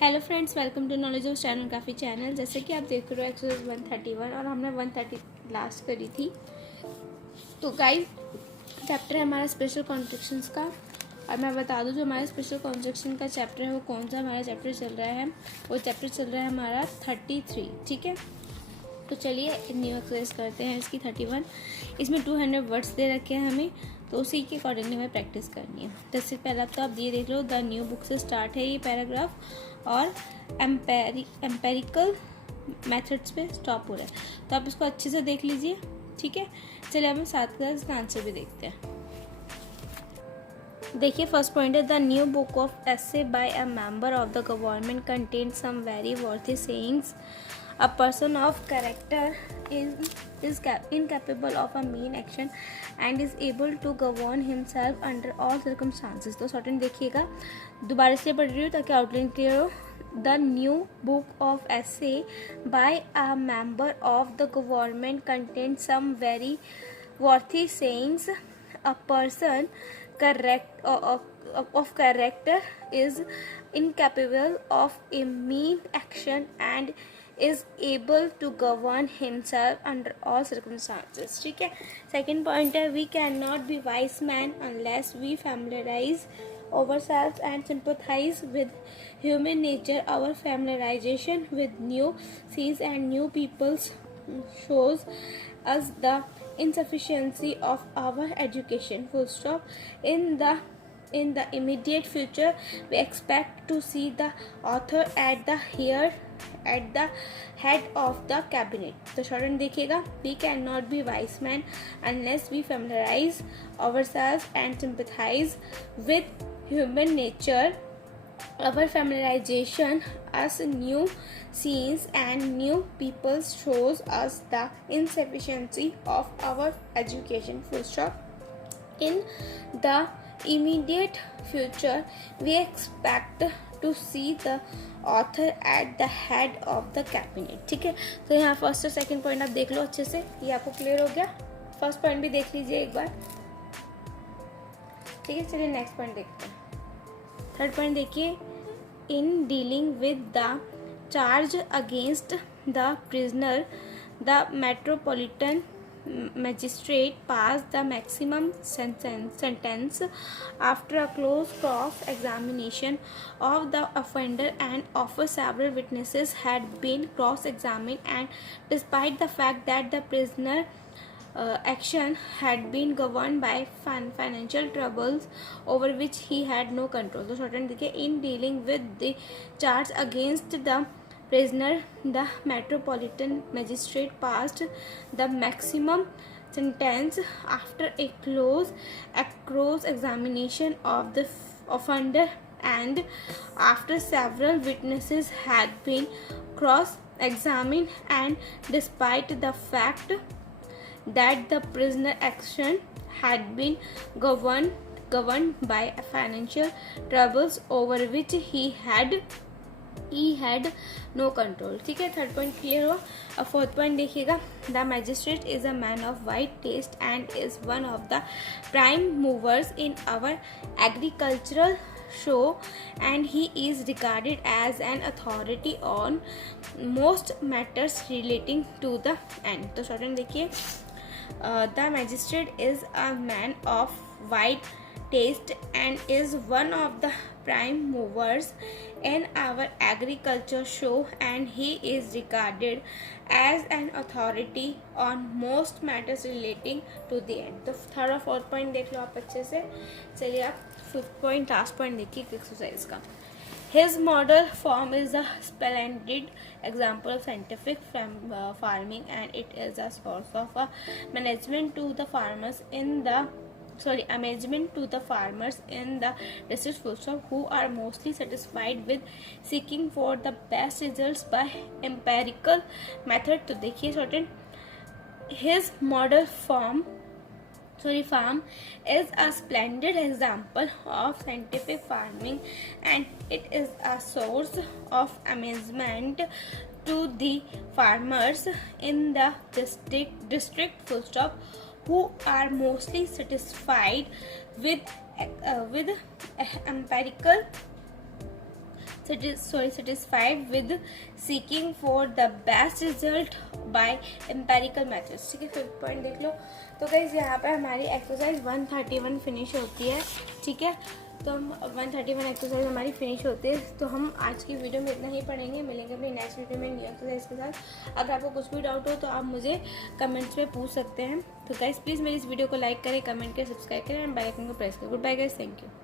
Hello friends, welcome to knowledge of stenography channel. जैसे कि आप देख रहे हो एक्सरसाइज 131 और हमने 130 लास्ट करी थी। तो गाइस, चैप्टर है हमारा स्पेशल कॉन्ट्रैक्शंस का। और मैं बता दूं, जो हमारा स्पेशल कॉन्ट्रैक्शन का चैप्टर है वो कौन सा हमारा चैप्टर चल रहा है। वो चैप्टर चल रहा है हमारा 33। ठीक है, तो चलिए न्यू एक्सरसाइज करते हैं इसकी 31। इसमें 200 वर्ड्स दे रखे हैं हमें, तो उसी के अकॉर्डिंगली हमें प्रैक्टिस करनी है। जैसे पहला तो आप ये देख लो, द न्यू बुक से स्टार्ट है ये पैराग्राफ और एम्पेरिकल मेथड्स पे स्टॉप हो रहा है। तो आप इसको अच्छे से देख लीजिए। ठीक है, चलिए अब हम साथ का इसका आंसर भी देखते हैं। देखिए, फर्स्ट पॉइंट है, the new book of essay by a member of the government contain some very worthy sayings. A person of character is incapable of a mean action and is able to govern himself under all circumstances. तो शॉर्टन देखिएगा, दोबारा से पढ़ रही हूँ ताकि outline clear हो। The new book of essay by a member of the government contains some very worthy sayings. A person of character is incapable of a mean action and is able to govern himself under all circumstances. ठीक है, second point है, we cannot be wise men unless we familiarize ourselves and sympathize with human nature. Our familiarization with new scenes and new peoples shows us the insufficiency of our education. Full stop. In the immediate future, we expect to see the author at the head of the cabinet. तो शॉर्टन देखिएगा, we cannot be wise men unless we familiarize ourselves and sympathize with human nature. Our familiarization as new scenes and new people shows us the insufficiency of our education. Full stop. In the immediate future, we expect to see the author at the head of the cabinet. ठीक है, तो यहाँ फर्स्ट और second point आप देख लो अच्छे से, ये आपको क्लियर हो गया। फर्स्ट पॉइंट भी देख लीजिए एक बार। ठीक है, चलिए नेक्स्ट पॉइंट देखते हैं। थर्ड पॉइंट देखिए, in dealing with the charge against the prisoner, the metropolitan magistrate passed the maximum sentence after a close cross examination of the offender and of several witnesses had been cross examined, and despite the fact that the prisoner action had been governed by financial troubles over which he had no control. तो shorthand देखिए, in dealing with the charge against the prisoner, the metropolitan magistrate passed the maximum sentence after a close examination of the offender and after several witnesses had been cross-examined, and despite the fact that the prisoner action had been governed by financial troubles over which he had no control. ठीक है, third point clear हुआ। अब fourth point देखिएगा, the magistrate is a man of wide taste and is one of the prime movers in our agricultural show and he is regarded as an authority on most matters relating to the end. तो shorten देखिए, the magistrate is a man of wide taste and is one of the prime movers in our agriculture show and he is regarded as an authority on most matters relating to the end. तो थर्ड और fourth point देख लो आप अच्छे से। चलिए आप fifth point, last point देखिए एक्सरसाइज का। His model form is a splendid example of scientific farming and it is a source of management to the farmers amazement to the farmers in the district full stop, who are mostly satisfied with seeking for the best results by empirical method. तो देखिए shorten, his model farm is a splendid example of scientific farming and it is a source of amazement to the farmers in the district full stop, who are mostly satisfied with empirical satisfied with seeking for the best result by empirical methods। ठीक है, 5th point देख लो। तो गाइज यहाँ पे हमारी एक्सरसाइज 131 फिनिश होती है। ठीक है, तो हम 131 एक्सरसाइज हमारी फिनिश होती है। तो हम आज की वीडियो में इतना ही पढ़ेंगे, मिलेंगे अपनी नेक्स्ट वीडियो में न्यू एक्सरसाइज के साथ। अगर आपको कुछ भी डाउट हो तो आप मुझे कमेंट्स में पूछ सकते हैं। तो गाइज प्लीज़ मेरी इस वीडियो को लाइक करें, कमेंट करें, सब्सक्राइब करें एंड बेल आइकन को प्रेस करें। Good bye guys, thank you.